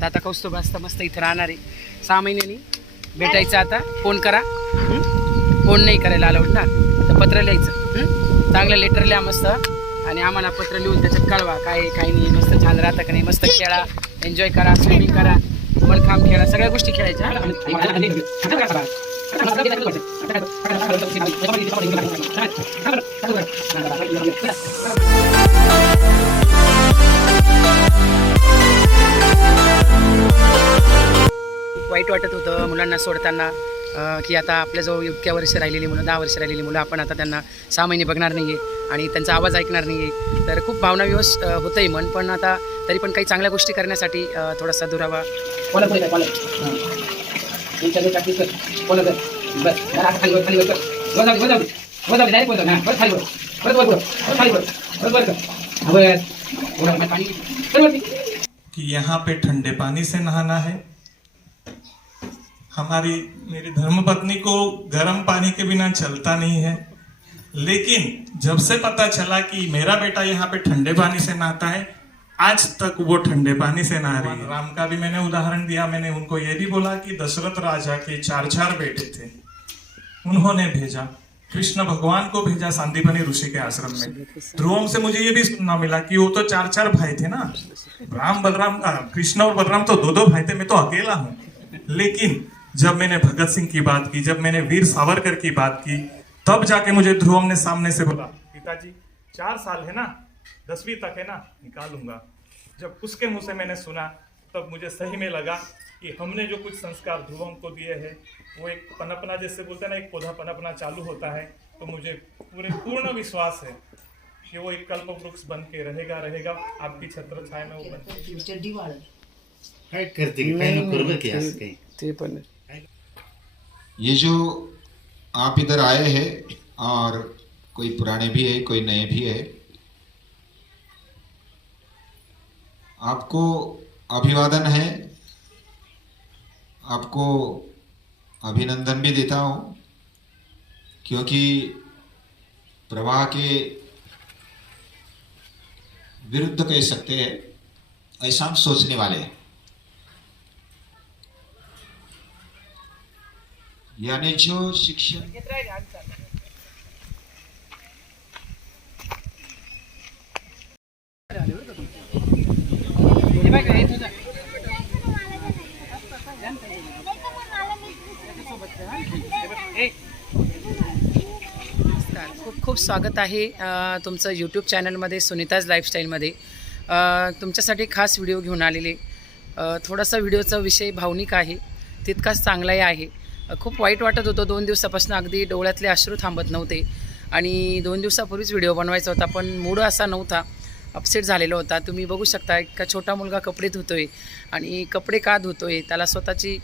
तर आता कौस्तुभ असतं मस्त इथं राहणार. आहे सहा महिन्यांनी भेटायचं आता. फोन करा. फोन नाही करायला अलाउड ना. तर पत्र लिहायचं. चांगलं लेटर लिहा मस्त. आणि आम्हाला पत्र लिहून त्याच्यात कळवा काय काय नाही. मस्त छान राहतं का नाही. मस्त खेळा. एन्जॉय करा. स्विमिंग करा. मलखांब खेळा. सगळ्या गोष्टी खेळायच्या. वाईट वाटत होतं मुलांना सोडताना की आता आपल्याजवळ इतक्या वर्ष राहिलेली मुलं दहा वर्ष राहिलेली मुलं आपण आता त्यांना सहा महिने बघणार नाही आहे आणि त्यांचा आवाज ऐकणार नाही आहे तर खूप भावनाविवश अं, होतंय मन पण आता तरी पण काही चांगल्या गोष्टी करण्यासाठी थोडासा दुरावा. कि यहाँ पे ठंडे पानी से नहाना है। हमारी, मेरी धर्मपत्नी को गर्म पानी के बिना चलता नहीं है। लेकिन जब से पता चला कि मेरा बेटा यहाँ पे ठंडे पानी से नहाता है, आज तक वो ठंडे पानी से नहा रही है। राम का भी मैंने उदाहरण दिया, मैंने उनको ये भी बोला कि दशरथ राजा के चार चार बेटे थे। उन्होंने भेजा। कृष्ण भगवान को भेजा सांदीपनी ऋषि के आश्रम में। ध्रुवम से मुझे ये भी सुनना मिला कि वो तो चार चार भाई थे ना। राम, बलराम कृष्ण और बलराम तो दो दो भाई थे, मैं तो अकेला हूँ। लेकिन जब मैंने भगत सिंह की बात की, जब मैंने वीर सावरकर की बात की, तब जाके मुझे ध्रुवम ने सामने से बोला, पिताजी, चार साल है ना, दसवीं तक है ना, निकालूँगा। जब उसके मुँह से मैंने सुना, तब मुझे सही में लगा कि हमने जो कुछ संस्कार ध्रुवम को दिए हैं वो एक पनपना जैसे बोलते हैं ना एक पौधा पनपना चालू होता है तो मुझे पूरे पूर्ण विश्वास है कि वो एक कल्प वृक्ष बन के रहेगा रहेगा। आपकी छत्र छाया में वो बन काय करते ते पण ये जो आप इधर आए हैं और कोई पुराने भी है कोई नए भी है आपको अभिवादन है? आपको अभिनंदन भी देता हूँ, क्योंकि प्रवाह के विरुद्ध कह सकते हैं, ऐसा हम सोचने वाले हैं। यानी जो शिक्षण खूप खूप स्वागत आहे तुमचं यूट्यूब चॅनलमध्ये सुनीताज लाईफस्टाईलमध्ये तुमच्यासाठी खास व्हिडिओ घेऊन आलेले. थोडासा व्हिडिओचा विषय भावनिक आहे तितकाच चांगलाही आहे. खूप वाईट वाटत होतं दोन दिवसापासून अगदी डोळ्यातले अश्रू थांबत नव्हते. आणि दोन दिवसापूर्वीच व्हिडिओ बनवायचा होता पण मूड असा नव्हता. अपसेट झालेला होता. तुम्ही बघू शकता का छोटा मुलगा कपडे धुतो आहे आणि कपडे का धुतो आहे त्याला स्वतःची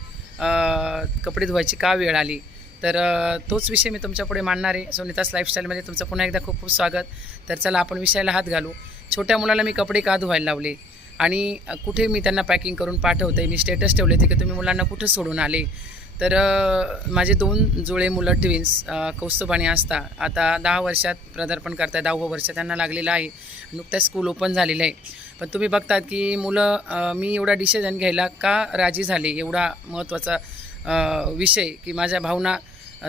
कपडे धुवायची का वेळ आली? तर तोच विषय मी तुमच्यापुढे मांडणार आहे. सोनितास लाईफस्टाईलमध्ये तुमचं पुन्हा एकदा खूप खूप स्वागत. तर चला आपण विषयाला हात घालू. छोट्या मुलाला मी कपडे का धुवायला लावले? आणि कुठे मी त्यांना पॅकिंग करून पाठवते? मी स्टेटस ठेवले होते की तुम्ही मुलांना कुठं सोडून आले? तर माझे दोन जुळे मुलं ट्विन्स कौस्तुभ आणि आस्था आता दहा वर्षात पदार्पण करताय दहावं वर्ष त्यांना लागलेलं आहे. नुकत्याच स्कूल ओपन झालेलं आहे. पण तुम्ही बघतात की मुलं मी एवढा डिसिजन घ्यायला का राजी झाले? एवढा महत्त्वाचा विषय की माझ्या भावना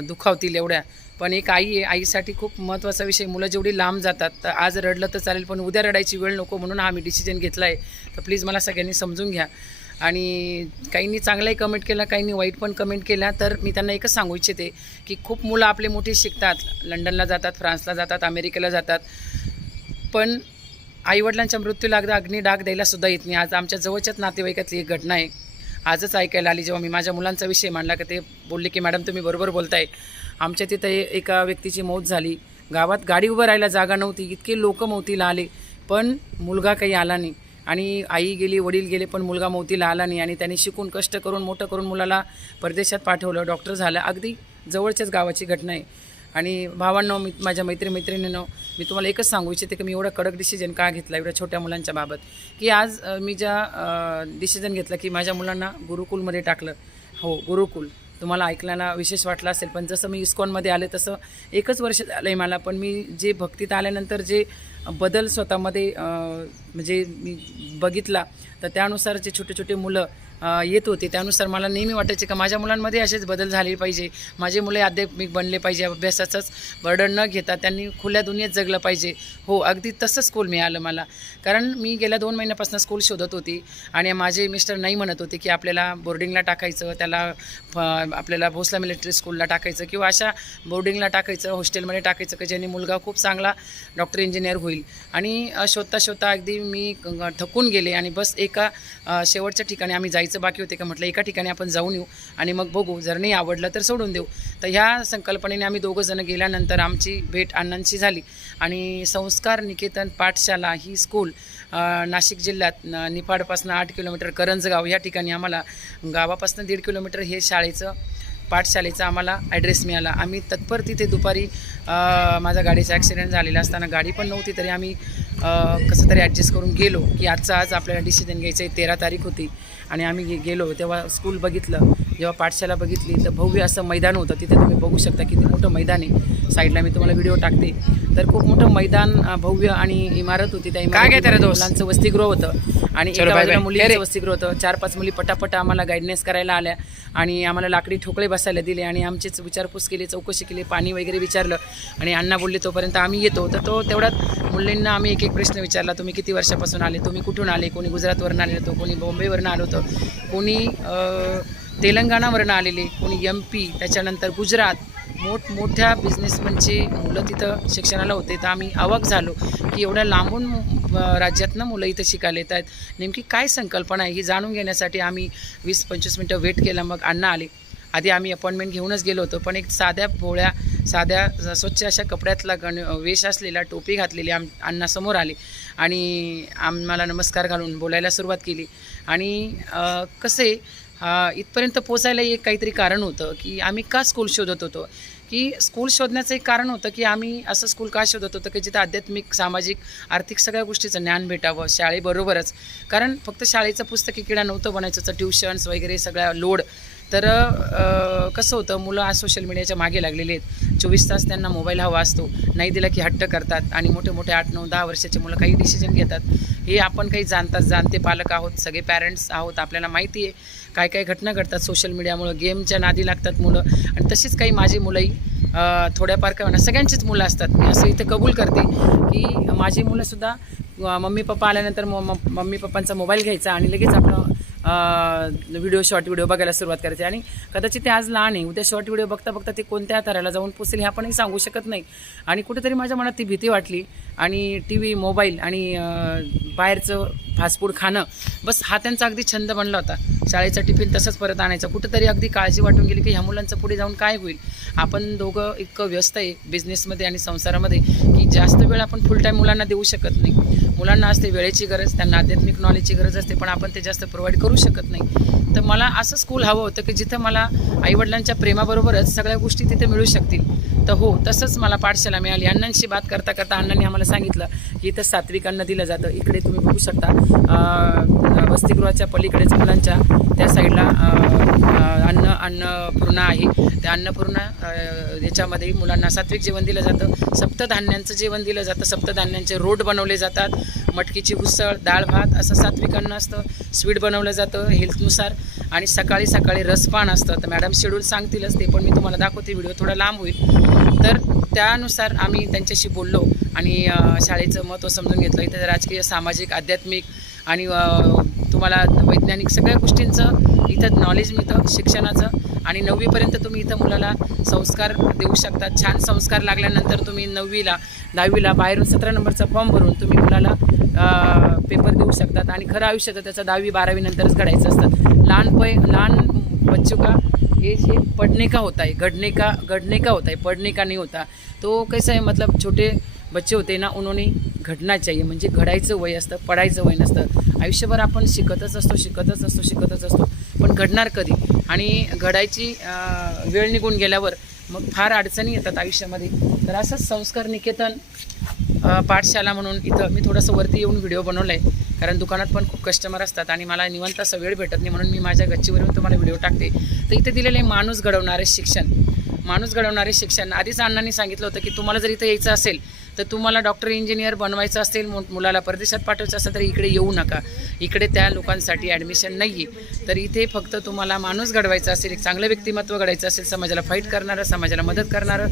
दुखावतील एवढ्या. पण एक आई आहे आईसाठी खूप महत्त्वाचा विषय. मुलं जेवढी लांब जातात तर आज रडलं तर चालेल पण उद्या रडायची वेळ नको म्हणून हा मी डिसिजन घेतला आहे तर प्लीज मला सगळ्यांनी समजून घ्या. आणि काहींनी चांगलाही कमेंट केला काहींनी वाईट पण कमेंट केल्या तर मी त्यांना एकच सांगू इच्छिते की खूप मुलं आपले मोठे शिकतात. लंडनला जातात फ्रान्सला जातात अमेरिकेला जातात. पण आईवडिलांच्या मृत्यूला अगदी अग्नी डाग द्यायला सुद्धा येत नाही. आज आमच्या जवळच्याच नातेवाईकातली एक घटना आहे. आजच ऐकायला आली. जेव्हा मी माझ्या मुलांचा विषय मांडला की ते बोलले की मॅडम तुम्ही बरोबर बोलताय. आमच्या तिथं एका व्यक्तीची मौत झाली. गावात गाडी उभं राहायला जागा नव्हती. इतके लोक मौतीला आले. पण मुलगा काही आला नाही. आणि आई गेली वडील गेले पण मुलगा मौतीला आला नाही. आणि त्यांनी शिकून कष्ट करून मोठं करून मुलाला परदेशात पाठवलं. डॉक्टर झालं. अगदी जवळच्याच गावाची घटना आहे. आणि भावांनो मी माझ्या मैत्री मैत्रिणींनो मी तुम्हाला एकच सांगू इच्छिते की मी एवढा कडक डिसिजन का घेतला एवढ्या छोट्या मुलांच्या बाबत? की आज मी ज्या डिसिजन घेतला की माझ्या मुलांना गुरुकुलमध्ये टाकलं. हो गुरुकुल. तुम्हाला ऐकल्याला विशेष वाटलं असेल पण जसं मी इस्कॉनमध्ये आले तसं एकच वर्ष झालं आहे मला पण मी जे भक्तीत आल्यानंतर जे बदल स्वतःमध्ये म्हणजे मी बघितला तर त्यानुसार जे छोटे छोटे मुलं येत होते. त्यानुसार मला नेहमी वाटायचे का माझ्या मुलांमध्ये असेच बदल झाले पाहिजे. माझे मुले आध्यात्मिक बनले पाहिजे. अभ्यासाचंच बर्डन न घेता त्यांनी खुल्या दुनियेत जगलं पाहिजे. हो अगदी तसं स्कूल मिळालं मला. कारण मी गेल्या दोन महिन्यापासून स्कूल शोधत होती आणि माझे मिस्टर नाही म्हणत होते की आपल्याला बोर्डिंगला टाकायचं त्याला फ- आपल्याला भोसला मिलिटरी स्कूलला टाकायचं किंवा अशा बोर्डिंगला टाकायचं हॉस्टेलमध्ये टाकायचं की ज्याने मुलगा खूप चांगला डॉक्टर इंजिनियर होईल. आणि शोधता शोधता अगदी मी थकून गेले आणि बस एका शेवटच्या ठिकाणी आम्ही जायचं. बाकी होते का म्हटलं एका ठिकाणी आपण जाऊन येऊ आणि मग बघू. जर नाही आवडलं तर सोडून देऊ. तर ह्या संकल्पनेने आम्ही दोघं जण गेल्यानंतर आमची भेट अण्णांची झाली. आणि संस्कार निकेतन पाठशाला ही स्कूल नाशिक जिल्ह्यात निफाडपासून आठ किलोमीटर करंजगाव या ठिकाणी आम्हाला गावापासून दीड किलोमीटर हे शाळेचं पाठशालेचा आम्हाला ॲड्रेस मिळाला. आम्ही तत्पर तिथे दुपारी माझा गाडीचा ॲक्सिडेंट झालेला असताना गाडी पण नव्हती तरी आम्ही कसं तरी ॲडजस्ट करून गेलो की आजचा आज आपल्याला डिसिजन घ्यायचं आहे तेरा तारीख होती. आणि आम्ही गेलो तेव्हा स्कूल बघितलं. जेव्हा पाठशाला बघितली तर भव्य असं मैदान होतं. तिथे तुम्ही बघू शकता किती मोठं मैदान आहे. साईडला मी तुम्हाला व्हिडिओ टाकते. तर खूप मोठं मैदान भव्य आणि इमारत होती. त्या दोस्त? मुलांचं वसतिगृह होतं. आणि एका बाजूला. मुलींचं. वसतिगृह होतं. चार पाच मुली पटापट आम्हाला गायडन्स करायला आल्या. आणि आम्हाला लाकडी ठोकळे बसायला दिले. आणि आमचीच विचारपूस केली चौकशी केली पाणी वगैरे विचारलं. आणि अण्णा बोलले तोपर्यंत आम्ही येतो. तर तो तेवढ्यात मुलींना आम्ही एक एक प्रश्न विचारला तुम्ही किती वर्षापासून आले? तुम्ही कुठून आले? कोणी गुजरातवरून आले होतो कोणी बॉम्बेवरून आलो होतं? कोणी तेलंगणावरून आलेले कोणी एम पी त्याच्यानंतर गुजरात. मोठमोठ्या बिझनेसमनचे मुलं तिथं शिक्षणाला होते. तर आम्ही अवाक झालो की एवढ्या लांबून राज्यातनं मुलं इथं शिकायला येत आहेत. नेमकी काय संकल्पना आहे ही जाणून घेण्यासाठी आम्ही वीस पंचवीस मिनटं वेट केला. मग अण्णा आले. आधी आम्ही अपॉइंटमेंट घेऊनच गेलो होतो. पण एक साध्या भोळ्या साध्या स्वच्छ अशा कपड्यातला गण वेश असलेला टोपी घातलेली आम अण्णा समोर आले. आणि आम्हाला नमस्कार घालून बोलायला सुरुवात केली. आणि कसे इथपर्यंत पोचायला एक काहीतरी कारण होतं की आम्ही का स्कूल शोधत होतो? की स्कूल शोधण्याचं एक कारण होतं की आम्ही असं स्कूल का शोधत होतो की जिथं आध्यात्मिक सामाजिक आर्थिक सगळ्या गोष्टीचं ज्ञान भेटावं शाळेबरोबरच. कारण फक्त शाळेचं पुस्तकी किडा नव्हतं बनायचं ट्युशन्स वगैरे सगळ्या लोड तर कसं होतं मुलं आज सोशल मीडियाच्या मागे लागलेले आहेत. चोवीस तास त्यांना मोबाईल हवा असतो. नाही दिला की हट्ट करतात आणि मोठे मोठे आठ नऊ दहा वर्षाचे मुलं काही डिसिजन घेतात. हे आपण काही जाणतात जाणते पालक आहोत. सगळे पॅरेंट्स आहोत. आपल्याला माहिती आहे. काय काय घटना घडतात सोशल मीडियामुळं गेमच्या नादी लागतात मुलं. आणि तशीच काही माझी मुलंही थोड्याफार काय म्हणा सगळ्यांचीच मुलं असतात. मी असं इथं कबूल करते की माझी मुलंसुद्धा मम्मी पप्पा आल्यानंतर म- मम्मी पप्पांचा मोबाईल घ्यायचा आणि लगेच आपलं व्हिडिओ शॉर्ट व्हिडिओ बघायला सुरुवात करायची. आणि कदाचित ते आज लहान आहे. उद्या शॉर्ट व्हिडिओ बघता बघता ते कोणत्या थराला जाऊन पोचेल हे आपणही सांगू शकत नाही. आणि कुठेतरी माझ्या मनात ती भीती वाटली आणि टी व्ही मोबाईल आणि बाहेरचं फास्ट फूड खाणं बस हा त्यांचा अगदी छंद बनला होता. शाळेचा टिफिन तसंच परत आणायचा. कुठंतरी अगदी काळजी वाटून गेली की ह्या मुलांचं पुढे जाऊन काय होईल? आपण दोघं इतकं व्यस्त आहे बिझनेसमध्ये आणि संसारामध्ये की जास्त वेळ आपण फुल टाईम मुलांना देऊ शकत नाही. मुलांना असते वेळेची गरज त्यांना आध्यात्मिक नॉलेजची गरज असते पण आपण ते जास्त प्रोव्हाइड करू शकत नाही. तर मला असं स्कूल हवं होतं की जिथं मला आईवडिलांच्या प्रेमाबरोबरच सगळ्या गोष्टी तिथे मिळू शकतील. तर हो तसंच मला पाठशाला मिळाली. अण्णांशी बात करता करता अण्णांनी आम्हाला सांगितलं की इथं सात्विक अन्न दिलं जातं. इकडे तुम्ही बघू शकता वसतिगृहाच्या पलीकडेच मुलांच्या त्या साईडला अन्न अन्नपूर्णा आहे. त्या अन्नपूर्णा याच्यामध्ये मुलांना सात्विक जेवण दिलं जातं. सप्तधान्यांचं जेवण दिलं जातं. सप्तधान्यांचे रोट बनवले जातात. मटकीची उसळ डाळ भात असं सात्विक अन्न असतं. स्वीट बनवलं जातं. हेल्थनुसार आणि सकाळी सकाळी रसपान असतं. तर मॅडम शेड्यूल सांगतीलच ते पण मी तुम्हाला दाखवते व्हिडिओ थोडा लांब होईल. तर त्यानुसार आम्ही त्यांच्याशी बोललो आणि शाळेचं महत्त्व समजून घेतलं. इथं राजकीय सामाजिक आध्यात्मिक आणि तुम्हाला वैज्ञानिक सगळ्या गोष्टींचं इथं नॉलेज मिळतं शिक्षणाचं. आणि नववीपर्यंत तुम्ही इथं मुलाला संस्कार देऊ शकता. छान संस्कार लागल्यानंतर तुम्ही नववीला दहावीला बाहेरून सतरा नंबरचा फॉर्म भरून तुम्ही मुलाला पेपर देऊ शकतात. आणि खरं आयुष्य तर त्याचं दहावी बारावीनंतरच घडायचं असतं. लहान पै लहान बच्चों का एज है पढ़ने का होता है घटने का घटने का होता है पढ़ने का नहीं होता। तो कैसा है मतलब छोटे बच्चे होते ना उन्होंने घडना चाहिए म्हणजे घडायचं वय असतं पडायचं वय नसतं. आयुष्यभर आपण शिकतच असतो शिकतच असतो शिकतच असतो पण घडणार कधी? आणि घडायची वेळ निघून गेल्यावर मग फार अडचणी येतात आयुष्यामध्ये. तर असंच संस्कार निकेतन पाठशाला म्हणून इथं मी थोडंसं वरती येऊन व्हिडिओ बनवला आहे कारण दुकानात पण खूप कस्टमर असतात आणि मला निवंत असं वेळ भेटत नाही म्हणून मी माझ्या गच्चीवरून तुम्हाला व्हिडिओ टाकते. तर इथे दिलेले माणूस घडवणारे शिक्षण. माणूस घडवणारे शिक्षण. आधीच अण्णांनी सांगितलं होतं की तुम्हाला जर इथं यायचं असेल तर तुम्हाला डॉक्टर इंजिनियर बनवायचं असेल मु- मुलाला परदेशात पाठवायचं असेल तर इकडे येऊ नका. इकडे त्या लोकांसाठी ॲडमिशन नाही आहे तर इथे फक्त तुम्हाला माणूस घडवायचा असेल एक चांगलं व्यक्तिमत्व घडायचं असेल समाजाला फाईट करणारं समाजाला मदत करणारं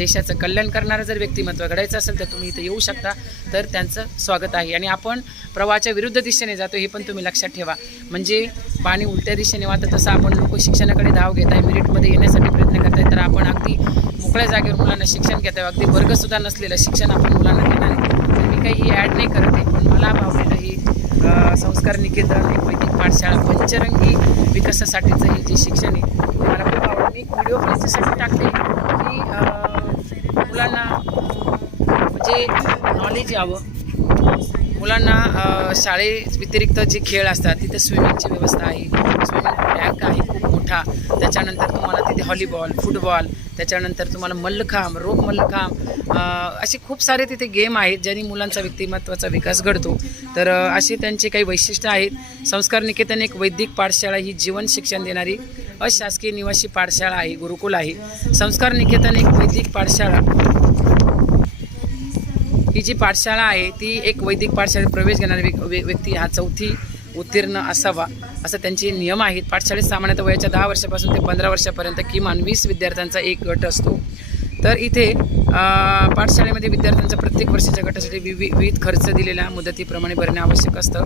देशाचं कल्याण करणारं जर व्यक्तिमत्व घडायचं असेल तर तुम्ही इथं येऊ शकता. तर त्यांचं स्वागत आहे. आणि आपण प्रवाहाच्या विरुद्ध दिशेने जातो हे पण तुम्ही लक्षात ठेवा. म्हणजे पाणी उलट्या दिशेने वाहतं तसं आपण लोक शिक्षणाकडे धाव घेत आहे मेरिटमध्ये येण्यासाठी प्रयत्न करत आहे तर आपण अगदी मोकळ्या जागेवर मुलांना शिक्षण घेत आहे अगदी वर्गसुद्धा नसलेलं शिक्षण आपण मुलांना देणार आहे तर मी काही ही ॲड नाही करत आहे पण मला भावलेलं ही संस्कार निकेतन एक वैदिक पाठशाळा पंचरंगी विकासासाठीचं हे जे शिक्षण आहे मला खूप आवडलं. मी व्हिडिओ पण टाकले की अ, मुलांना म्हणजे नॉलेज यावं. मुलांना शाळे व्यतिरिक्त जे खेळ असतात तिथे स्विमिंगची व्यवस्था आहे. स्विमिंग टँक आहे खूप मोठा. त्याच्यानंतर तुम्हाला तिथे हॉलीबॉल फुटबॉल त्याच्यानंतर तुम्हाला मल्लखांब रोप मल्लखांब असे खूप सारे तिथे गेम आहेत ज्यांनी मुलांचा व्यक्तिमत्वाचा विकास घडतो. तर असे त्यांचे काही वैशिष्ट्य आहेत. संस्कार निकेतन एक वैदिक पाठशाळा ही जीवन शिक्षण देणारी अशासकीय निवासी पाठशाळा आहे गुरुकुल आहे. संस्कार निकेतन एक वैदिक पाठशाळा. ही जी पाठशाळा आहे ती एक वैदिक पाठशाळेत प्रवेश घेणारी व्य- व्यक्ती हा चौथी उत्तीर्ण असावा असं त्यांचे नियम आहेत. पाठशाळेत सामान्यतः वयाच्या दहा वर्षापासून ते पंधरा वर्षापर्यंत किमान वीस विद्यार्थ्यांचा एक गट असतो. तर इथे पाठशाळेमध्ये विद्यार्थ्यांच्या प्रत्येक वर्षाच्या गटासाठी विवि विविध खर्च दिलेल्या मुदतीप्रमाणे भरणे आवश्यक असतं.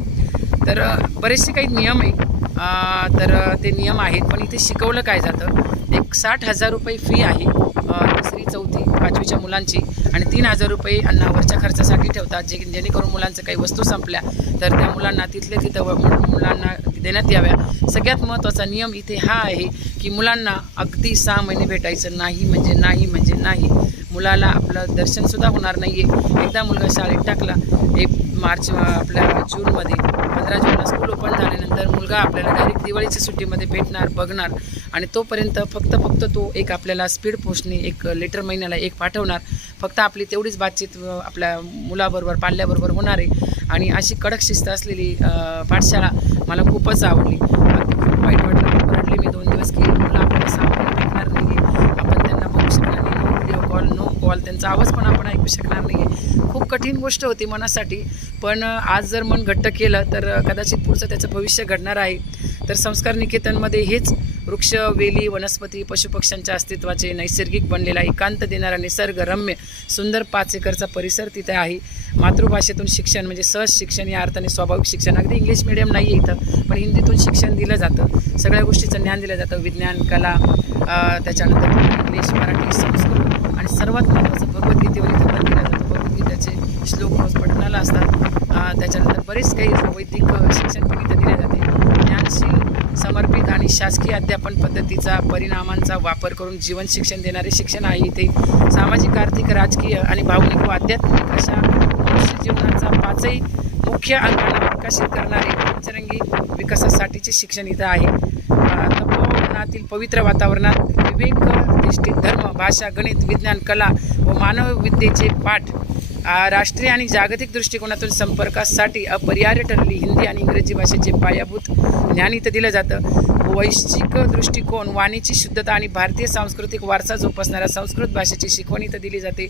तर बरेचसे काही नियम आहे तर ते नियम आहेत पण इथे शिकवलं काय जातं? एक साठ हजार रुपये फी आहे तिसरी चौथी पाचवीच्या मुलांची आणि तीन हजार रुपये अन्नावरच्या खर्चासाठी ठेवतात जे जेणेकरून मुलांचं काही वस्तू संपल्या तर त्या मुलांना तिथले तिथं मुलांना देण्यात याव्या. सगळ्यात महत्त्वाचा नियम इथे हा आहे की मुलांना अगदी सहा महिने भेटायचं नाही म्हणजे नाही म्हणजे नाही. मुलाला आपलं दर्शनसुद्धा होणार नाही आहे एकदा मुलगा शाळेत टाकला एक मार्च आपल्या जूनमध्ये पंधरा जूनला स्कूल ओपन झाल्यानंतर मुलगा आपल्याला डायरेक्ट दिवाळीच्या सुट्टीमध्ये भेटणार बघणार आणि तोपर्यंत फक्त फक्त तो एक आपल्याला स्पीड पोस्टने एक लेटर महिन्याला एक पाठवणार. फक्त आपली तेवढीच बातचीत आपल्या मुलाबरोबर पाल्याबरोबर होणार आहे. आणि अशी कडक शिस्त असलेली पाठशाळा मला खूपच आवडली. खूप वाईट वाटलं. मी दोन दिवस की मुलं आपल्याला सामान्य भेटणार नाही आपण त्यांना बघू शकणार नाही नो व्हिडिओ कॉल त्यांचा आवाज पण आपण ऐकू शकणार नाही खूप कठीण गोष्ट होती मनासाठी. पण आज जर मन घट्ट केलं तर कदाचित पुढचं त्याचं भविष्य घडणार आहे. तर संस्कार निकेतनमध्ये हेच वृक्ष वेली वनस्पती पशुपक्ष्यांच्या अस्तित्वाचे नैसर्गिक बनलेला एकांत देणारा निसर्गरम्य सुंदर पाच एकरचा परिसर तिथे आहे. मातृभाषेतून शिक्षण म्हणजे सहज शिक्षण या अर्थाने स्वाभाविक शिक्षण. अगदी इंग्लिश मिडियम नाही आहे इथं पण हिंदीतून शिक्षण दिलं जातं. सगळ्या गोष्टीचं ज्ञान दिलं जातं. विज्ञान कला त्याच्यानंतर इंग्लिश मराठी संस्कृत आणि सर्वात महत्त्वाचं भगवद्गीतेवर इथं भर दिला जातो भगवद्गीताचे श्लोक रोज पठणाला असतात. त्याच्यानंतर बरेच काही वैदिक शिक्षण पण इथं दिले जाते. ज्ञानशील समर्पित आणि शासकीय अध्यापन पद्धतीचा परिणामांचा वापर करून जीवन शिक्षण देणारे शिक्षण आहे इथे. सामाजिक आर्थिक राजकीय आणि भावनिक व आध्यात्मिक अशा मनुष्य जीवनाचा पाचही मुख्य अंगाला विकसित करणारे पंचरंगी विकासासाठीचे शिक्षण इथं आहे. तपोवनातील पवित्र वातावरणात विवेक निष्ठित धर्म भाषा गणित विज्ञान कला व मानव विद्येचे पाठ. राष्ट्रीय आणि जागतिक दृष्टिकोनातून संपर्कासाठी अपरिहार्य ठरली हिंदी आणि इंग्रजी भाषेचे पायाभूत ज्ञान इथं दिलं जातं. वैश्विक दृष्टिकोन वाणीची शुद्धता आणि भारतीय सांस्कृतिक वारसा जोपासणाऱ्या संस्कृत भाषेची शिकवण इथं दिली जाते.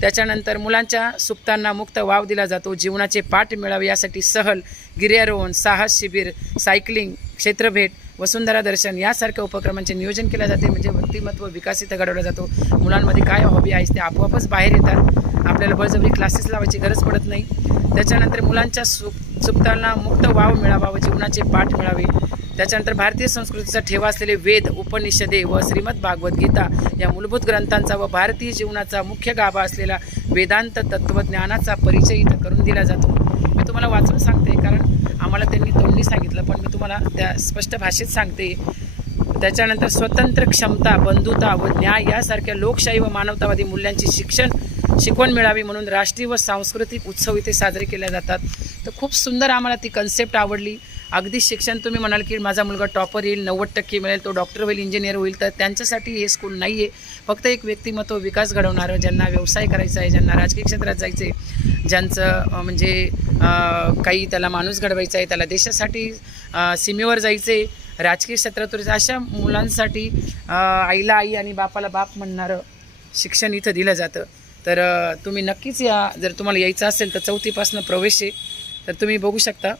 त्याच्यानंतर मुलांच्या सुप्तांना मुक्त वाव दिला जातो. जीवनाचे पाठ मिळावे यासाठी सहल गिर्यारोहण साहस शिबिर सायकलिंग क्षेत्रभेट वसुंधरा दर्शन यासारख्या उपक्रमांचे नियोजन केले जाते म्हणजे व्यक्तिमत्व विकास इथं घडवला जातो. मुलांमध्ये काय हॉबी आहे ते आपोआपच बाहेर येतात. आपल्याला बळजबरी क्लासेस लावायची गरज पडत नाही. त्याच्यानंतर मुलांच्या सुप सुप्तांना मुक्त वाव मिळावा व जीवनाचे पाठ मिळावे. त्याच्यानंतर भारतीय संस्कृतीचा ठेवा असलेले वेद उपनिषदे व श्रीमद भागवत गीता या मूलभूत ग्रंथांचा व भारतीय जीवनाचा मुख्य गाभा असलेला वेदांत तत्त्वज्ञानाचा परिचय इथं करून दिला जातो. मी तुम्हाला वाचून सांगते कारण आम्हाला त्यांनी तोंडी सांगितलं पण मी तुम्हाला त्या स्पष्ट भाषेत सांगते. त्याच्यानंतर स्वतंत्र क्षमता बंधुता व न्याय यासारख्या लोकशाही व मानवतावादी मूल्यांची शिक्षण शिकवण मिळावी म्हणून राष्ट्रीय व सांस्कृतिक उत्सव इथे साजरे केले जातात. तर खूप सुंदर आम्हाला ती कन्सेप्ट आवडली. अगदी शिक्षण तुम्ही म्हणाल की माझा मुलगा टॉपर येईल नव्वद टक्के मिळेल तो डॉक्टर होईल इंजिनियर होईल तर त्यांच्यासाठी हे स्कूल नाही आहे फक्त एक व्यक्तिमत्व विकास घडवणारं ज्यांना व्यवसाय करायचा आहे ज्यांना राजकीय क्षेत्रात जायचं आहे ज्यांचं म्हणजे काही त्याला माणूस घडवायचा आहे त्याला देशासाठी सीमेवर जायचं आहे राजकीय क्षेत्रात अशा मुलांसाठी आईला आई आणि बापाला बाप म्हणणारं शिक्षण इथं दिलं जातं. तर तुम्ही नक्कीच या जर तुम्हाला यायचं असेल तर चौथीपासून प्रवेश आहे तर तुम्ही बघू शकता.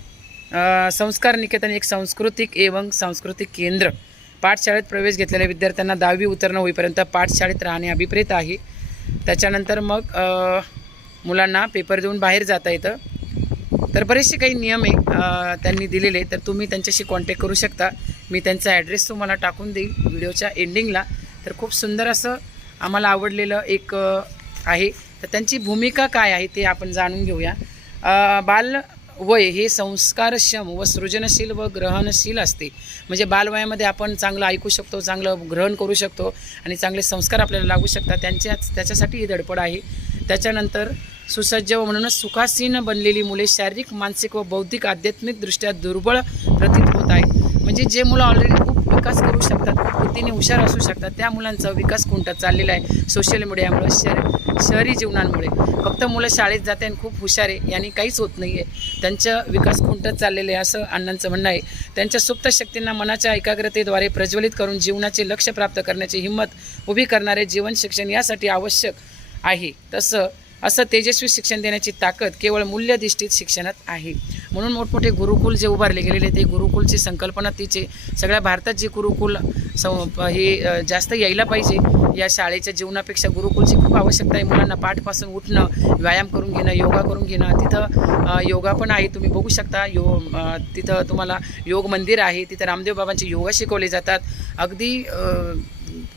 संस्कार निकेतन एक सांस्कृतिक एवं सांस्कृतिक केंद्र. पाठशाळेत प्रवेश घेतलेल्या विद्यार्थ्यांना दहावी उतरणं होईपर्यंत पाठशाळेत राहणे अभिप्रेत आहे. त्याच्यानंतर मग मुलांना पेपर देऊन बाहेर जाता येतं. तर बरेचसे काही नियम आहे त्यांनी दिलेले तर तुम्ही त्यांच्याशी कॉन्टॅक्ट करू शकता. मी त्यांचा ॲड्रेस तुम्हाला टाकून देईल व्हिडिओच्या एंडिंगला तर खूप सुंदर असं आम्हाला आवडलेलं एक आहे. तर त्यांची भूमिका काय आहे ते आपण जाणून घेऊया. बाल वय हे संस्कारक्षम व सृजनशील व ग्रहणशील असते. म्हणजे बालवयामध्ये आपण चांगलं ऐकू शकतो चांगलं ग्रहण करू शकतो आणि चांगले संस्कार आपल्याला लागू शकतात. त्यांच्या त्याच्यासाठी ही धडपड आहे. त्याच्यानंतर सुसज्ज व म्हणूनच सुखासीन बनलेली मुले शारीरिक मानसिक व बौद्धिक आध्यात्मिकदृष्ट्या दुर्बळ प्रतीत होत आहे. म्हणजे जे मुलं ऑलरेडी खूप विकास करू शकतात खूप बुद्धीने हुशार असू शकतात त्या मुलांचा विकास खुंटत चाललेला आहे? सोशल मीडियामुळे शरीर शहरी जीवनांमुळे. फक्त मुलं शाळेत जाते आणि खूप हुशार आहे यांनी काहीच होत नाही आहे त्यांचा विकास खुंटत चाललेलं आहे असं अण्णांचं म्हणणं आहे. त्यांच्या सुप्त शक्तींना मनाच्या एकाग्रतेद्वारे प्रज्वलित करून जीवनाचे लक्ष प्राप्त करण्याची हिंमत उभी करणारे जीवन शिक्षण यासाठी आवश्यक आहे. तसं असं तेजस्वी शिक्षण देण्याची ताकद केवळ मूल्यधिष्ठित शिक्षणात आहे. म्हणून मोठमोठे गुरुकुल जे उभारले गेलेले ते गुरुकुलची संकल्पना तिचे सगळ्या भारतात जे गुरुकुल सं हे जास्त यायला पाहिजे या शाळेच्या जीवनापेक्षा गुरुकुलची खूप आवश्यकता आहे. मुलांना पाठपासून उठणं व्यायाम करून घेणं योगा करून घेणं तिथं योगा पण आहे. तुम्ही बघू शकता यो तिथं तुम्हाला योग मंदिर आहे. तिथं रामदेव बाबांचे योगा शिकवले जातात. अगदी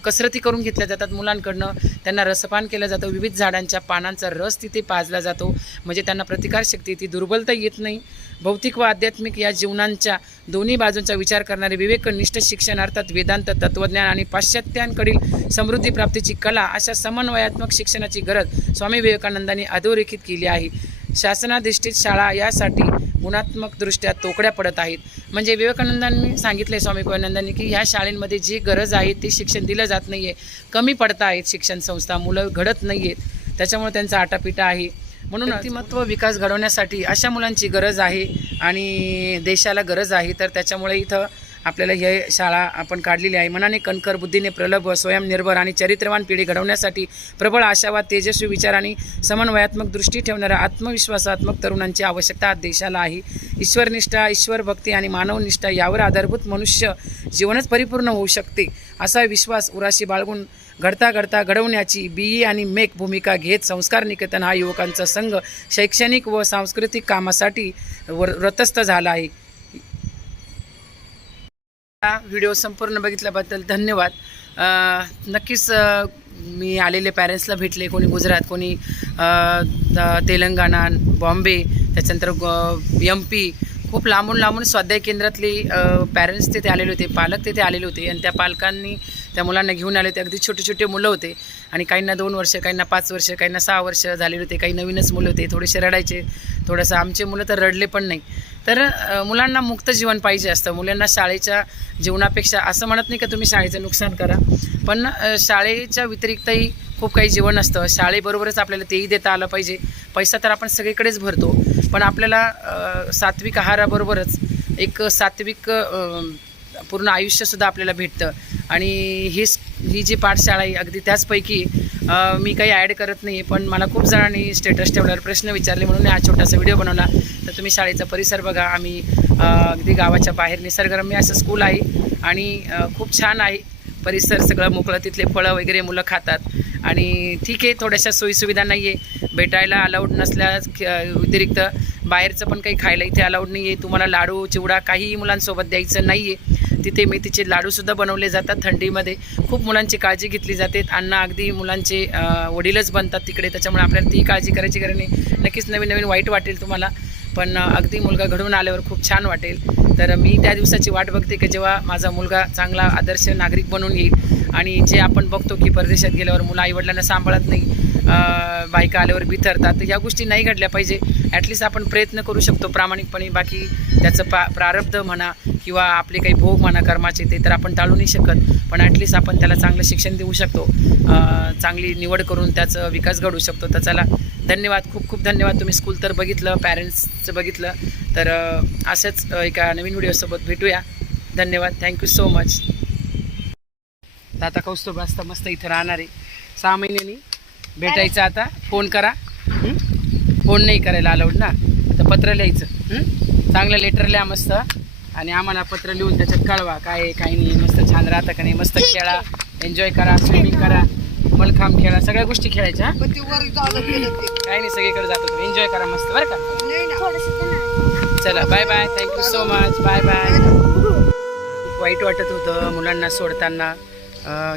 कसरती करून घेतल्या जातात मुलांकडनं. त्यांना रसपान केलं जातं. विविध झाडांच्या पानांचा रस तिथे पाजला जातो. म्हणजे त्यांना प्रतिकारशक्ती ती दुर्बलता येत नाही. भौतिक व आध्यात्मिक या जीवनांच्या दोन्ही बाजूंचा विचार करणारे विवेकनिष्ठ शिक्षण अर्थात वेदांत तत्त्वज्ञान आणि पाश्चात्यांकडील समृद्धी प्राप्तीची कला अशा समन्वयात्मक शिक्षणाची गरज स्वामी विवेकानंदांनी अधोरेखित केली आहे. शासनाधिष्ठित शाळा यासाठी गुणात्मकदृष्ट्या तोकड्या पडत आहेत. म्हणजे विवेकानंदांनी सांगितले स्वामी विवेकानंदांनी की ह्या शाळेंमध्ये जी गरज आहे ती शिक्षण दिलं जात नाही आहे कमी पडत आहेत शिक्षण संस्था मुलं घडत नाही आहेत त्याच्यामुळे त्यांचा आटापिटा आहे. म्हणून व्यक्तिमत्व विकास घडवण्यासाठी अशा मुलांची गरज आहे आणि देशाला गरज आहे. तर त्याच्यामुळे इथं आपल्याला हे शाळा आपण काढलेली आहे. मनाने कणखर बुद्धीने प्रलभ स्वयंनिर्भर आणि चरित्रवान पिढी घडवण्यासाठी प्रबळ आशावाद तेजस्वी विचार आणि समन्वयात्मक दृष्टी ठेवणाऱ्या आत्मविश्वासात्मक तरुणांची आवश्यकता देशाला आहे. ईश्वरनिष्ठा ईश्वरभक्ती आणि मानवनिष्ठा यावर आधारभूत मनुष्य जीवनच परिपूर्ण होऊ शकते असा विश्वास उराशी बाळगून घडता घडता घडवण्याची बीई आणि मेक भूमिका घेत संस्कार निकेतन हा युवकांचा संघ शैक्षणिक व सांस्कृतिक कामासाठी व व्रतस्थ झाला आहे. हा व्हिडिओ संपूर्ण बघितल्याबद्दल धन्यवाद. नक्कीच मी आलेले पॅरेंट्सला भेटले कोणी गुजरात कोणी तेलंगणा बॉम्बे त्याच्यानंतर एम पी खूप लांबून लांबून स्वाध्याय केंद्रातले पॅरेंट्स तिथे आलेले होते पालक तिथे आलेले होते आणि त्या पालकांनी त्या मुलांना घेऊन आले होते. अगदी छोटे छोटे मुलं होते आणि काहींना दोन वर्ष काहींना पाच वर्ष काहींना सहा वर्ष झालेले होते काही नवीनच मुलं होते थोडेसे रडायचे थोडंसं आमचे मुलं तर रडले पण नाही. तर मुलांना मुक्त जीवन पाहिजे असतं. मुलांना शाळेच्या जीवनापेक्षा असं म्हणत नाही का तुम्ही शाळेचं नुकसान करा. पण शाळेच्या व्यतिरिक्तही खूप काही जीवन असतं. शाळेबरोबरच आपल्याला तेही देता आलं पाहिजे. पैसा तर आपण सगळीकडेच भरतो. पण आपल्याला सात्विक आहाराबरोबरच एक सात्विक पूर्ण आयुष्यसुद्धा आपल्याला भेटतं. आणि ही ही जी पाठशाळा आहे अगदी त्याचपैकी मी काही ॲड करत नाही पण मला खूप जणांनी स्टेटस ठेवल्यावर प्रश्न विचारले म्हणून मी हा छोटासा व्हिडिओ बनवला. तर तुम्ही शाळेचा परिसर बघा आम्ही अगदी गावाच्या बाहेर निसर्गरम्य असं स्कूल आहे आणि खूप छान आहे. परिसर सगळं मोकळं तिथले फळं वगैरे मुलं खातात. आणि ठीक आहे थोड्याशा सोयीसुविधा नाही आहे भेटायला अलाउड नसल्यास व्यतिरिक्त बाहेरचं पण काही खायला इथे अलाउड नाही आहे तुम्हाला लाडू चिवडा काहीही मुलांसोबत द्यायचं नाही आहे तिथे मेथीचे लाडूसुद्धा बनवले जातात थंडीमध्ये. खूप मुलांची काळजी घेतली जाते. अण्णा अगदी मुलांचे वडीलच बनतात तिकडे. त्याच्यामुळे आपल्याला ती काळजी करायची गरज नाही. नक्कीच नवीन नवीन वाईट वाटेल तुम्हाला. पण अगदी मुलगा घडवून आल्यावर खूप छान वाटेल. तर मी त्या दिवसाची वाट बघते की जेव्हा माझा मुलगा चांगला आदर्श नागरिक बनून येईल. आणि जे आपण बघतो की परदेशात गेल्यावर मुलं आईवडिलांना सांभाळत नाही बायका आल्यावर बिथरतात. या गोष्टी नाही घडल्या पाहिजे. ॲटलिस्ट आपण प्रयत्न करू शकतो प्रामाणिकपणे. बाकी त्याचं पा प्रारब्ध म्हणा किंवा आपले काही भोग म्हणा कर्माचे ते तर आपण टाळू नाही शकत. पण ॲटलिस्ट आपण त्याला चांगलं शिक्षण देऊ शकतो. चांगली निवड करून त्याचं विकास घडवू शकतो. तर चला धन्यवाद. खूप खूप धन्यवाद. तुम्ही स्कूल तर बघितलं पॅरेंट्सचं बघितलं. तर असंच एका नवीन व्हिडिओसोबत भेटूया. धन्यवाद. थँक्यू सो मच दाता कौस्तुभ असतं. मस्त इथं राहणार. आहे सहा महिन्यांनी भेटायचं आता. फोन करा? फोन नाही करायला अलाउड ना. तर पत्र लिहायचं? चांगलं लेटर लिहा मस्त. आणि आम्हाला पत्र लिहून त्याच्यात कळवा काय काय नाही. मस्त छान राहतं का नाही? मस्त खेळा. एन्जॉय करा. स्विमिंग करा. मलखांब खेळा. सगळ्या गोष्टी खेळायच्या? काही नाही सगळीकडे जातो एन्जॉय करा मस्त बरं का? चला bye bye thank you so much bye bye खूप वाईट वाटत होतं मुलांना सोडताना.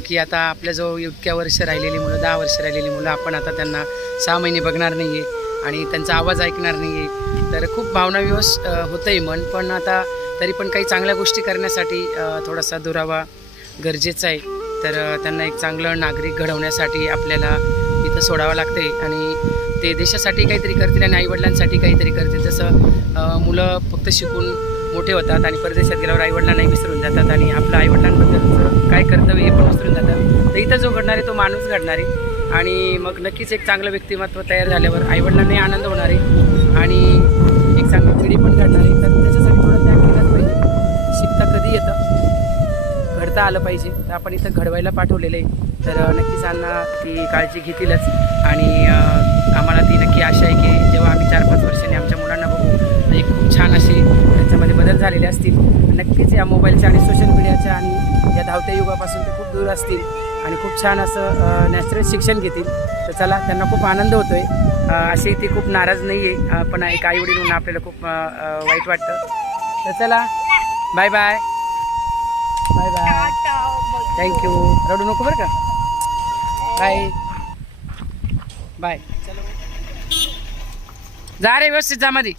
की आता आपल्याजवळ इतक्या वर्ष राहिलेली मुलं दहा वर्ष राहिलेली मुलं आपण आता त्यांना सहा महिने बघणार नाही आहे आणि त्यांचा आवाज ऐकणार नाही आहे तर खूप भावनाविवश होतं आहे मन पण आता तरी पण काही चांगल्या गोष्टी करण्यासाठी थोडासा दुरावा गरजेचा आहे. तर त्यांना एक चांगलं नागरिक घडवण्यासाठी आपल्याला इथं सोडावं लागते आणि ते देशासाठी काहीतरी करतील आणि आईवडिलांसाठी काहीतरी करतील. जसं मुलं फक्त शिकून मोठे होतात आणि परदेशात गेल्यावर आईवडिलांनाही विसरून जातात आणि आपलं आईवडिलांबद्दलचं काय कर्तव्य हे पण विसरून जातात. तर इथं जो घडणार आहे तो माणूस घडणार. आहे आणि मग नक्कीच एक चांगलं व्यक्तिमत्व तयार झाल्यावर आईवडिलांनाही आनंद होणार. आहे आणि एक चांगली पिढी पण घडणार. आहे तर त्याच्यासाठी थोडं त्याग केलाच पाहिजे. शिकता कधी येतं? घडता आलं पाहिजे. तर आपण इथं घडवायला पाठवलेलं आहे तर नक्कीच अण्णा ती काळजी घेतीलच. आणि आम्हाला ती नक्की आशा आहे की जेव्हा आम्ही चार पाच वर्षांनी आमच्या मुलांना बघू एक खूप छान असे त्याच्यामध्ये बदल झालेले असतील. नक्कीच या मोबाईलच्या आणि सोशल मीडियाच्या आणि या धावत्या युगापासून ते खूप दूर असतील आणि खूप छान असं नॅचरल शिक्षण घेतील. तर चला त्यांना खूप आनंद होतो आहे अशी ती खूप नाराज नाही आहे पण एक आईवडील म्हणून आपल्याला खूप वाईट वाटतं. तर चला bye bye bye bye thank you रडू नको बरं का? बाय बाय जा रे व्यवस्थित जा मध्ये